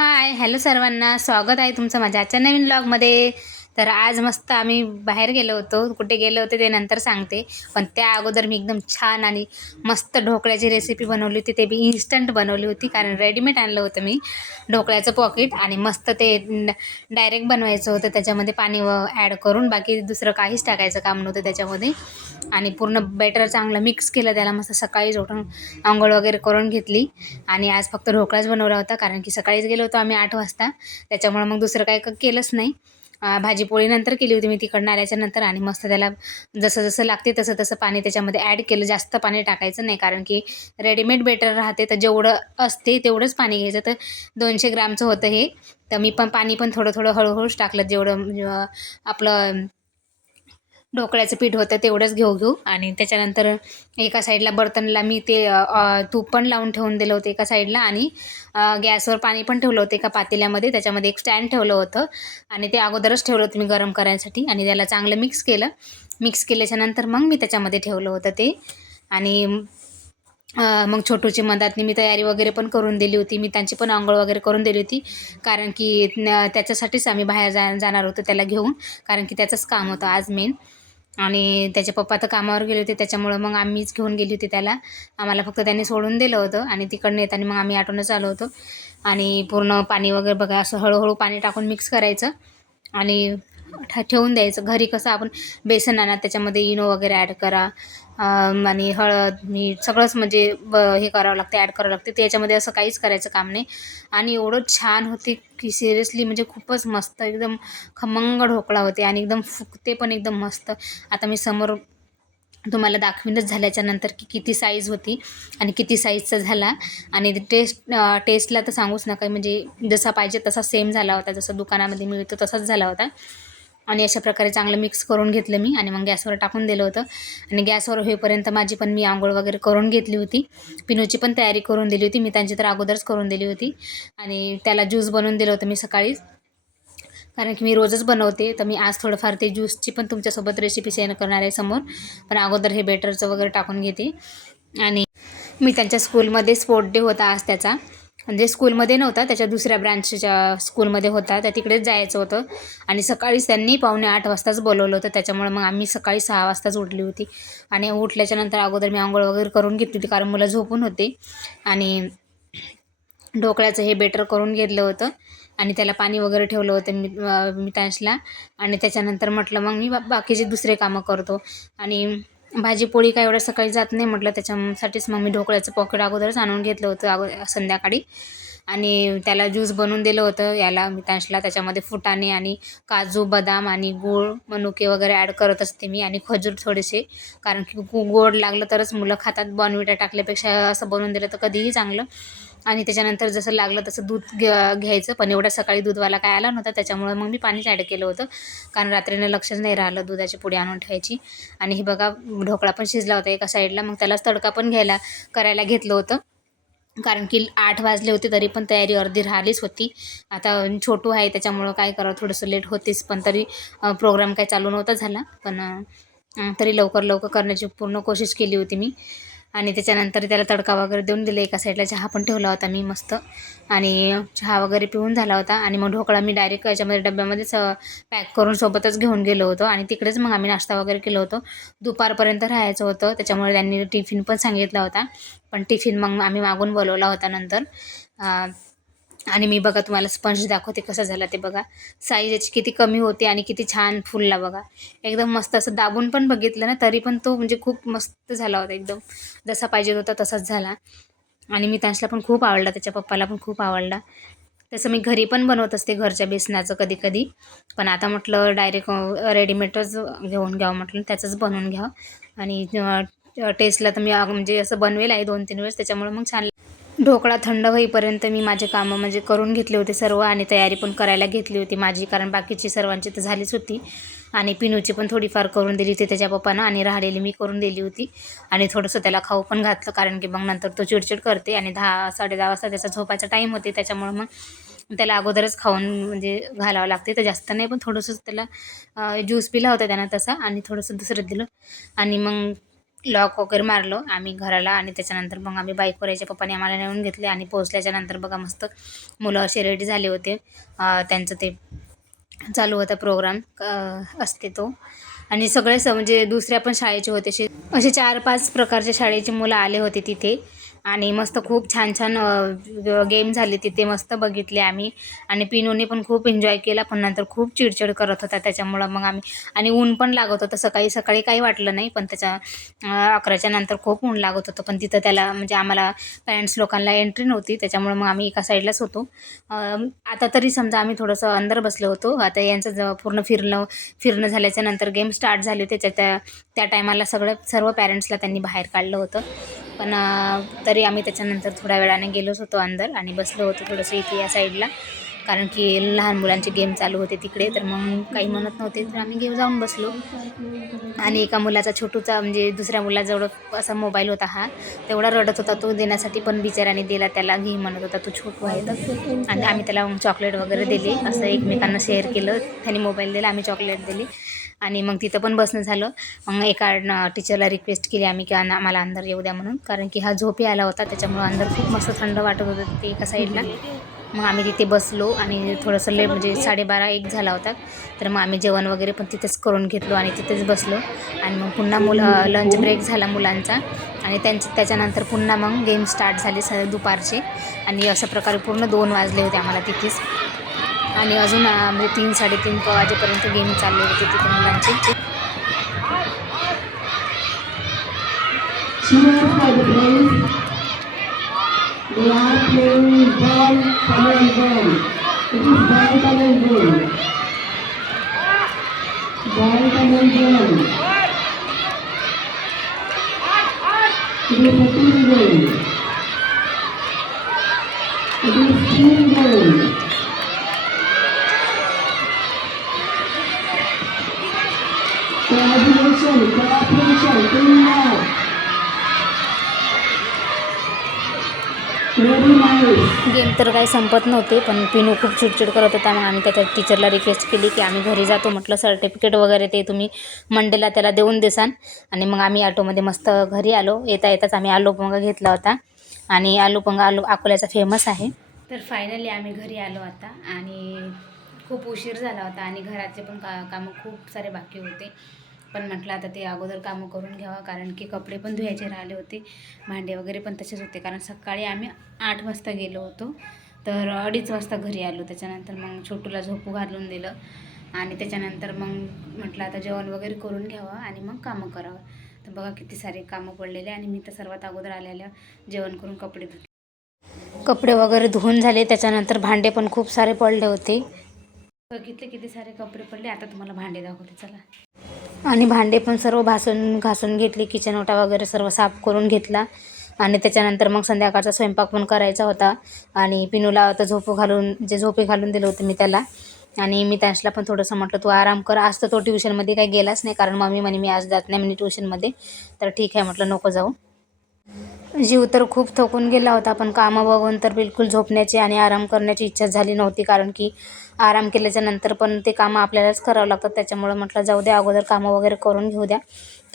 हाय, hello सर्वांना. स्वागत आहे तुमचं माझ्या आजच्या नवीन व्लॉगमध्ये. तर आज मस्त आम्ही बाहेर गेलो होतो. कुठे गेलो होते ते नंतर सांगते. पण त्या अगोदर मी एकदम छान आणि मस्त ढोकळ्याची रेसिपी बनवली होती. ते बी इन्स्टंट बनवली होती, कारण रेडीमेड आणलं होतं मी ढोकळ्याचं पॉकेट. आणि मस्त ते डायरेक्ट बनवायचं होतं. त्याच्यामध्ये पाणी ॲड करून, बाकी दुसरं काहीच टाकायचं काम नव्हतं त्याच्यामध्ये. आणि पूर्ण बॅटर चांगलं मिक्स केलं त्याला. मस्त सकाळीच उठून अंघोळ वगैरे करून घेतली. आणि आज फक्त ढोकळाच बनवला होता, कारण की सकाळीच गेलो होतो आम्ही 8 वाजता. त्याच्यामुळं मग दुसरं काही केलंच नाही. भाजी पोळी नंतर केली होती मी तिकडनं आल्याच्या नंतर. आणि मस्त त्याला जसं जसं लागते तसं तसं पाणी त्याच्यामध्ये ॲड केलं. जास्त पाणी टाकायचं नाही, कारण की रेडीमेड बेटर राहते, तर जेवढं असते तेवढंच पाणी घ्यायचं. तर 200 ग्रामचं होतं हे. तर मी पण पाणी पण थोडं थोडं हळूहळूच टाकलं, जेवढं आपलं ढोकळ्याचं पीठ होतं तेवढंच घेऊ आणि त्याच्यानंतर एका साईडला बर्तनला मी ते तूप पण लावून ठेवून दिलं होतं एका साईडला. आणि गॅसवर पाणी पण ठेवलं होतं एका पातेल्यामध्ये. त्याच्यामध्ये एक स्टँड ठेवलं होतं आणि ते अगोदरच ठेवलं होतं मी गरम करायसाठी. आणि त्याला चांगलं मिक्स केलं. मिक्स केल्याच्यानंतर मग मी त्याच्यामध्ये ठेवलं होतं ते. आणि मग छोटूची मधातनी मी तयारी वगैरे पण करून दिली होती. मी त्यांची पण अंघोळ वगैरे करून दिली होती, कारण की त्याच्यासाठीच आम्ही बाहेर जाणार होतो त्याला घेऊन, कारण की त्याचंच काम होतं आज मेन. आणि त्याचे पप्पा तर कामावर गेले होते, त्याच्यामुळं मग आम्हीच घेऊन गेली होती त्याला. आम्हाला फक्त त्यांनी सोडून दिलं होतं आणि तिकडनं येताना मग आम्ही ऑटोनंच आलो होतो. आणि पूर्ण पाणी वगैरे बघा असं हळूहळू पाणी टाकून मिक्स करायचं आणि ठेवून द्यायचं. घरी कसं आपण बेसन आणा, त्याच्यामध्ये इनो वगैरे ॲड करा, आणि हळद मीठ सगळंच म्हणजे हे करावं लागते, ॲड करावं लागते. त्याच्यामध्ये असं काहीच करायचं काम नाही. आणि एवढं छान होते की सिरियसली, म्हणजे खूपच मस्त एकदम खमंग ढोकळा होते आणि एकदम फुगते पण एकदम मस्त. आता मी समोर तुम्हाला दाखवीनच झाल्याच्या नंतर की किती साईज होती आणि किती साईजचा झाला. आणि टेस्टला तर सांगूच नका, म्हणजे जसा पाहिजे तसा सेम झाला होता, जसं दुकानामध्ये मिळतो तसाच झाला होता. आणि अशा प्रकारे चांगलं मिक्स करून घेतलं मी आणि मग गॅसवर टाकून दिलं होतं. आणि गॅसवर होईपर्यंत माझी पण मी आंघोळ वगैरे करून घेतली होती. पिनूची पण तयारी करून दिली होती मी, त्यांची तर अगोदरच करून दिली होती. आणि त्याला ज्यूस बनवून दिलं होतं मी सकाळीच, कारण की मी रोजच बनवते. तर मी आज थोडंफार ते ज्यूसची पण तुमच्यासोबत रेसिपी शेअर करणार आहे समोर. पण अगोदर हे बेटरचं वगैरे टाकून घेते. आणि मी त्यांच्या स्कूलमध्ये स्पोर्ट डे होता आज त्याचा, म्हणजे स्कूलमध्ये नव्हता, त्याच्या दुसऱ्या ब्रँचच्या स्कूलमध्ये होता, त्या तिकडेच जायचं होतं. आणि सकाळीच त्यांनी 7:45 वाजताच बोलवलं होतं, त्याच्यामुळे मग आम्ही सकाळी 6 वाजताच उठली होती. आणि उठल्याच्यानंतर अगोदर मी अंघोळ वगैरे करून घेतली होती, कारण मुलं झोपून होते. आणि ढोकळ्याचं हे बेटर करून घेतलं होतं आणि त्याला पाणी वगैरे ठेवलं होतं मिठासला. आणि त्याच्यानंतर म्हटलं मग मी बाकीचे दुसरे कामं करतो. आणि भाजी पोळी काय एवढं सकाळी जात नाही म्हटलं, त्याच्यासाठीच मग मी ढोकळ्याचं पॉकेट अगोदरच आणून घेतलं होतं संध्याकाळी. आणि त्याला ज्यूस बनवून दिलं होतं याला मिठासला. त्याच्यामध्ये फुटाणे आणि काजू बदाम आणि गूळ मनुके वगैरे ॲड करत असते मी, आणि खजूर थोडेसे, कारण की गोड लागलं तरच मुलं खातात. बॉर्नव्हिटा टाकल्यापेक्षा असं बनवून दिलं तर कधीही चांगलं. आणि त्याच्यानंतर जसं लागलं तसं दूध घ्यायचं, पण एवढ्या सकाळी दूधवाला काय आला नव्हता, त्याच्यामुळं मग मी पाणीच ॲड केलं होतं, कारण रात्रीनं लक्षच नाही राहिलं दुधाची पुडी आणून ठेवायची. आणि हे बघा ढोकळा पण शिजला होता एका साईडला. मग त्यालाच तडका पण करायला घेतलं होतं, कारण की 8 वाजले होते, तरी पण तयारी अर्धी राहिलीच होती. आता छोटू आहे त्याच्यामुळं काय करावं, थोडंसं लेट होतेच, पण तरी प्रोग्राम काय चालू नव्हता झाला, पण तरी लवकर लवकर करण्याची पूर्ण कोशिश केली होती मी. आणि त्याच्यानंतर त्याला तडका वगैरे देऊन दिला. एका साईडला चहा पण ठेवला होता मी मस्त, आणि चहा वगैरे पिऊन झाला होता. आणि मग ढोकळा मी डायरेक्ट याच्यामध्ये डब्यामध्येच पॅक करून सोबतच घेऊन गेलो होतो, आणि तिकडेच मग आम्ही नाश्ता वगैरे केलं होतं. दुपारपर्यंत राहायचं होतं, त्याच्यामुळे त्यांनी टिफिन पण सांगितला होता, पण टिफिन मग आम्ही मागून बोलवला होता नंतर. आणि मी बघा तुम्हाला स्पंज दाखवते कसं झालं ते बघा. साईज याची किती कमी होती आणि किती छान फुलला बघा. एकदम मस्त असं दाबून पण बघितलं ना, तरी पण तो म्हणजे खूप मस्त झाला होता, एकदम जसा पाहिजे होता तसाच झाला. आणि मी त्याला पण खूप आवडला, त्याच्या पप्पाला पण खूप आवडला. तसं मी घरी पण बनवत असते घरच्या बेसनाचं कधी कधी, पण आता म्हटलं डायरेक्ट रेडीमेडच घेऊन घ्यावं, म्हटलं त्याचंच बनवून घ्यावं. आणि टेस्टला तर मी म्हणजे असं बनवेल आहे 2-3 वेळेस, त्याच्यामुळे मग छान. ढोकळा थंड होईपर्यंत मी माझे कामं म्हणजे करून घेतले होते सर्व, आणि तयारी पण करायला घेतली होती माझी, कारण बाकीची सर्वांची तर झालीच होती. आणि पिनूची पण थोडीफार करून दिली होती त्याच्या पप्पानं, आणि राहिलेली मी करून दिली होती. आणि थोडंसं त्याला खाऊ पण घातलं, कारण की मग नंतर तो चिडचिड करते, आणि 10-10:30 वाजता त्याचा झोपायचा टाईम होते, त्याच्यामुळं मग त्याला अगोदरच खाऊन म्हणजे घालावं लागते. तर जास्त नाही, पण थोडंसंच त्याला ज्यूस पिला होता त्यानं तसा, आणि थोडंसं दुसरं दिलं. आणि मग लॉक वगैरे मारलं आम्ही घराला आणि त्याच्यानंतर मग आम्ही बाईकवर यायच्या पप्पाने आम्हाला नेऊन घेतले आणि पोहोचल्याच्यानंतर बघा मस्त मुलं असे रेडी झाले होते. त्यांचं ते चालू होता प्रोग्राम असते तो. आणि सगळे म्हणजे दुसऱ्या पण शाळेचे होते, असे 4-5 प्रकारच्या शाळेची मुलं आले होते तिथे. आणि मस्त खूप छान छान गेम झाले तिथे, मस्त बघितले आम्ही. आणि पिनूने पण खूप एन्जॉय केला, पण नंतर खूप चिडचिड करत होता त्याच्यामुळं मग आम्ही, आणि ऊन पण लागत होतं. सकाळी सकाळी काही वाटलं नाही, पण त्याच्या 11च्या नंतर खूप ऊन लागत होतं. पण तिथं त्याला म्हणजे आम्हाला पॅरेंट्स लोकांना एंट्री नव्हती, त्याच्यामुळं मग आम्ही एका साईडलाच होतो. आता तरी समजा आम्ही थोडंसं अंदर बसलो होतो. आता यांचं पूर्ण फिरणं झाल्याच्या नंतर गेम स्टार्ट झाले होते. त्या टायमाला सर्व पॅरेंट्सला त्यांनी बाहेर काढलं होतं. पण तरी आम्ही त्याच्यानंतर थोड्या वेळाने गेलोच होतो अंदर आणि बसलो होतो थोडंसं इथे या साईडला, कारण की लहान मुलांचे गेम चालू होते तिकडे. तर मग काही म्हणत नव्हते, तर आम्ही जाऊन बसलो. आणि एका मुलाचा छोटूचा म्हणजे दुसऱ्या मुलाजवळ असा मोबाईल होता, हा तेवढा रडत होता तो देण्यासाठी, पण बिचाराने दिला त्याला, घे म्हणत होता, तो छोटू आहे तर. आणि आम्ही त्याला चॉकलेट वगैरे दिली, असं एकमेकांना शेअर केलं. त्याने मोबाईल दिला, आम्ही चॉकलेट दिली. आणि मग तिथं पण बसणं झालं. मग एका टीचरला रिक्वेस्ट केली आम्ही की आम्हाला अंदर येऊ द्या म्हणून, कारण की हा झोपी आला होता, त्याच्यामुळं अंदर खूप मस्त थंड वाटत होतं तिथे एका साईडला. मग आम्ही तिथे बसलो आणि थोडंसं लेट म्हणजे 12:30-1 झाला होता. तर मग आम्ही जेवण वगैरे पण तिथेच करून घेतलो आणि तिथेच बसलो. आणि मग पुन्हा लंच ब्रेक झाला मुलांचा, आणि त्याच्यानंतर पुन्हा मग गेम स्टार्ट झाले दुपारचे. आणि अशा प्रकारे पूर्ण 2 वाजले होते आम्हाला तिथेच. आणि अजून म्हणजे 3-3:30 वाजेपर्यंत गेम चालले होते तिथे मुलांचे. They are playing ball, color ball. It is ball, color ball. Ball, color ball. It is a team game. It is team game. Cooperation, teamwork. Game तर काही संपत नव्हते, पण पिनू खूप चिडचिड करत होता. मग आम्ही त्याच्या टीचरला रिक्वेस्ट केली की आम्ही घरी जातो, म्हटलं सर्टिफिकेट वगैरे ते तुम्ही मंडेला त्याला देऊन देसान. आणि मग आम्ही ऑटोमध्ये मस्त घरी आलो. येताच आम्ही आलू पोंगा घेतला होता, आणि आलू पोंगा अकोल्याचा फेमस आहे. तर फायनली आम्ही घरी आलो आता, आणि खूप उशीर झाला होता आणि घराचे पण कामं खूप सारे बाकी होते. पण म्हटलं आता ते अगोदर कामं करून घ्यावं, कारण की कपडे पण धुवायचे राहिले होते, भांडे वगैरे पण तसेच होते. कारण सकाळी आम्ही 8 वाजता गेलो होतो, तर 2:30 वाजता घरी आलो. त्याच्यानंतर मग छोटूला झोपू घालून दिलं, आणि त्याच्यानंतर मग म्हटलं आता जेवण वगैरे करून घ्यावं आणि मग कामं करावं. तर बघा किती सारे कामं पडलेले, आणि मी तर सर्वात अगोदर आलेल्या जेवण करून कपडे वगैरे धुवून झाले. त्याच्यानंतर भांडे पण खूप सारे पडले होते. बघितले किती सारे कपडे पडले. आता तुम्हाला भांडे दाखवते चला. आणि भांडे पण सर्व घासून घेतले, किचन ओटा वगैरे सर्व साफ करून घेतला. आणि त्याच्यानंतर मग संध्याकाळचा स्वयंपाक पण करायचा होता. आणि पिनूला आता झोपी घालून दिलं होतं मी त्याला. आणि मी त्यासला पण थोडंसं म्हटलं तू आराम कर. आज तर तो ट्युशनमध्ये काही गेलाच नाही, कारण मम्मी म्हणे मी आज जात नाही म्हणे ट्युशनमध्ये. तर ठीक आहे म्हटलं, नको जाऊ. जीव तर खूप थकून गेला होता, पण कामं बघून तर बिलकुल झोपण्याची आणि आराम करण्याची इच्छा झाली नव्हती, कारण की आराम केल्याच्या नंतर पण ते कामं आपल्यालाच करावं लागतात. त्याच्यामुळं म्हटलं जाऊ द्या, अगोदर कामं वगैरे करून घेऊ द्या,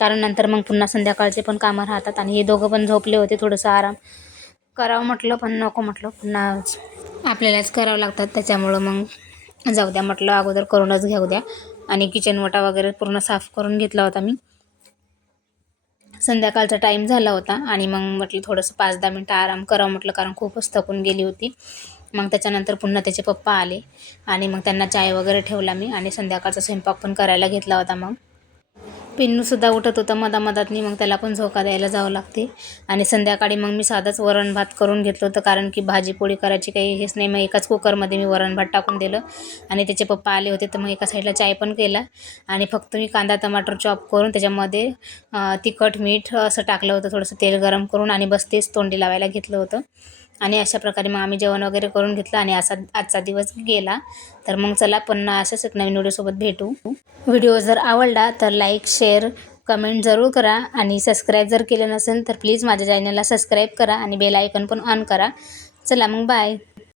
कारण नंतर मग पुन्हा संध्याकाळचे पण कामं राहतात. आणि हे दोघं पण झोपले होते, थोडंसं आराम करावं म्हटलं, पण नको म्हटलं, पुन्हा आपल्यालाच करावं लागतात. त्याच्यामुळं मग जाऊ द्या म्हटलं, अगोदर करूनच घेऊ द्या. आणि किचन ओटा वगैरे पूर्ण साफ करून घेतला होता मी. संध्याकाळचा टाईम झाला होता, आणि मग म्हटलं थोडंसं 5-10 मिनटं आराम करावं म्हटलं, कारण खूपच थकून गेली होती. मग त्याच्यानंतर पुन्हा त्याचे पप्पा आले, आणि मग त्यांना चाय वगैरे ठेवला मी, आणि संध्याकाळचा स्वयंपाक पण करायला घेतला होता. मग पिन्नूसुद्धा उठत होता मधामधातनी, मग त्याला पण झोका द्यायला जावं लागते. आणि संध्याकाळी मग मी साधंच वरण भात करून घेतलं होतं, कारण की भाजी पोळी करायची काही हेच नाही. मग एकाच कुकरमध्ये मी वरण भात टाकून दिलं, आणि त्याचे पप्पा आले होते तर मग एका साईडला चाय पण केला. आणि फक्त मी कांदा टमाटर चॉप करून त्याच्यामध्ये तिखट मीठ असं टाकलं होतं, थोडंसं तेल गरम करून, आणि बस तेच तोंडी लावायला घेतलं होतं. आणि अशा प्रकारे मग आम्ही जेवण वगैरे करून घेतलं, आणि आजचा दिवस गेला. तर मग चला पुन्हा अशाच एक नवीन व्हिडिओसोबत भेटू. व्हिडिओ जर आवडला तर लाईक, शेअर, कमेंट जरूर करा. आणि सबस्क्राईब जर केलं नसेल तर प्लीज माझ्या चॅनलला सबस्क्राईब करा, आणि बेल आयकॉन पण ऑन करा. चला मग बाय.